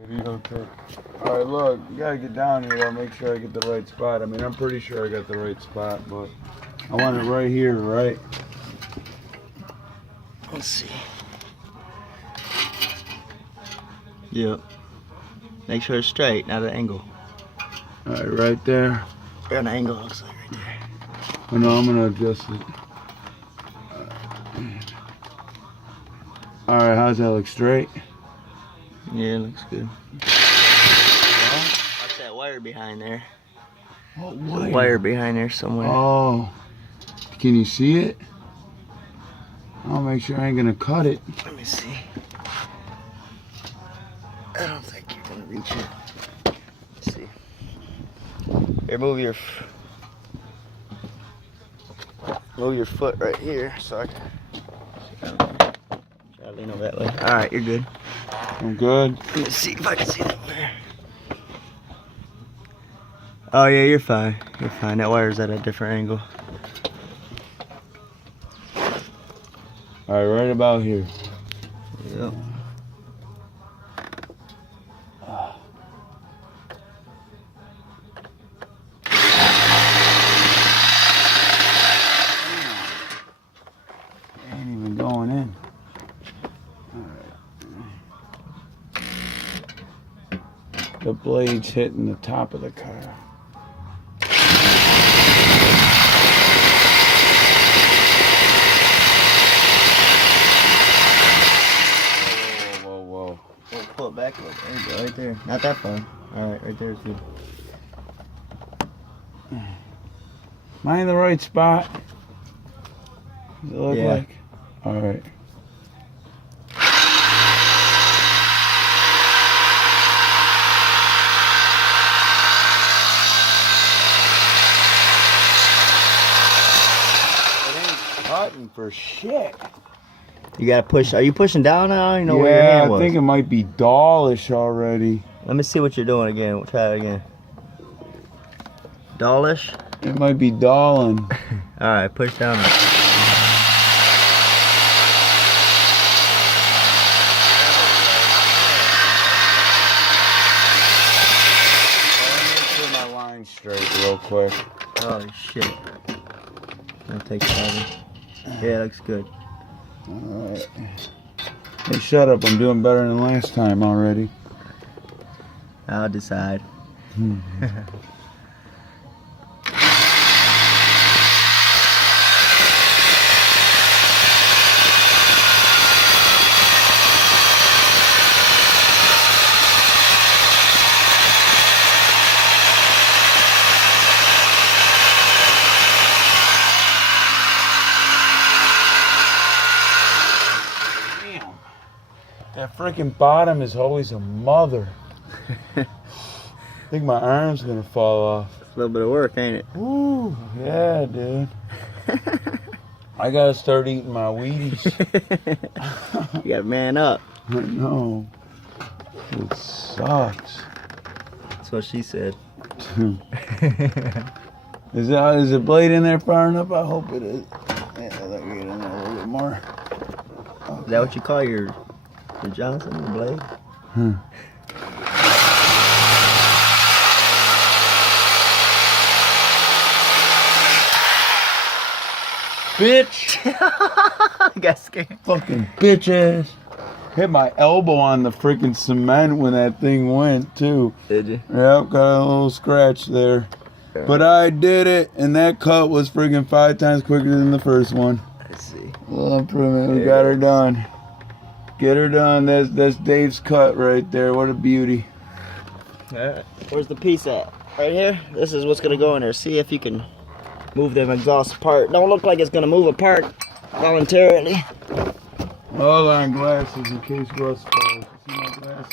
Okay. Alright, look, you gotta get down here though, make sure I get the right spot. I mean, I'm pretty sure I got the right spot, but I want it right here, right? Let's see. Yep. Make sure it's straight, not an angle. Alright, right there. An angle looks like right there. Oh no, I'm gonna adjust it. Alright, how's that look straight? Yeah, it looks good. What's that wire behind there? What wire? Wire behind there somewhere. Oh. Can you see it? I'll make sure I ain't gonna cut it. Let me see. I don't think you're gonna reach it. Let's see. Here, move your foot right here so I can try to lean over that way. Alright, you're good. I'm good. Let me see if I can see that wire. Oh yeah, you're fine. You're fine. That wire's at a different angle. Alright, right about here. Yep. Ain't even going in. The blade's hitting the top of the car. Whoa, whoa, whoa. Pull it back a little. There you go, right there. Not that far. Alright, right there too. Am I in the right spot? Does it look like? Alright. Cutting for shit. You gotta push. Are you pushing down now? You know where your hand was? I think it might be dollish already. Let me see what you're doing again. We'll try it again. Dollish? It might be dolling. Alright, push down. My line straight real quick. Oh shit. I'll take that. Yeah, looks good. Alright. Hey, shut up. I'm doing better than last time already. I'll decide. That freaking bottom is always a mother. I think my arm's gonna fall off. It's a little bit of work, ain't it? Woo, yeah, dude. I gotta start eating my Wheaties. You gotta man up. I know. It sucks. That's what she said. Is the blade in there far enough? I hope it is. Yeah, let me get in there a little bit more. Okay. Is that what you call your Johnson, the blade? Bitch! I got scared. Fucking bitch ass. Hit my elbow on the freaking cement when that thing went too. Did you? Yep, got a little scratch there. Yeah. But I did it, and that cut was freaking 5 times quicker than the first one. Let's see. Well, improvement. We got her done. Get her done. That's Dave's cut right there. What a beauty. Alright. Where's the piece at? Right here? This is what's gonna go in there. See if you can move them exhausts apart. Don't look like it's gonna move apart voluntarily. Hold on, glasses in case Russ falls. See my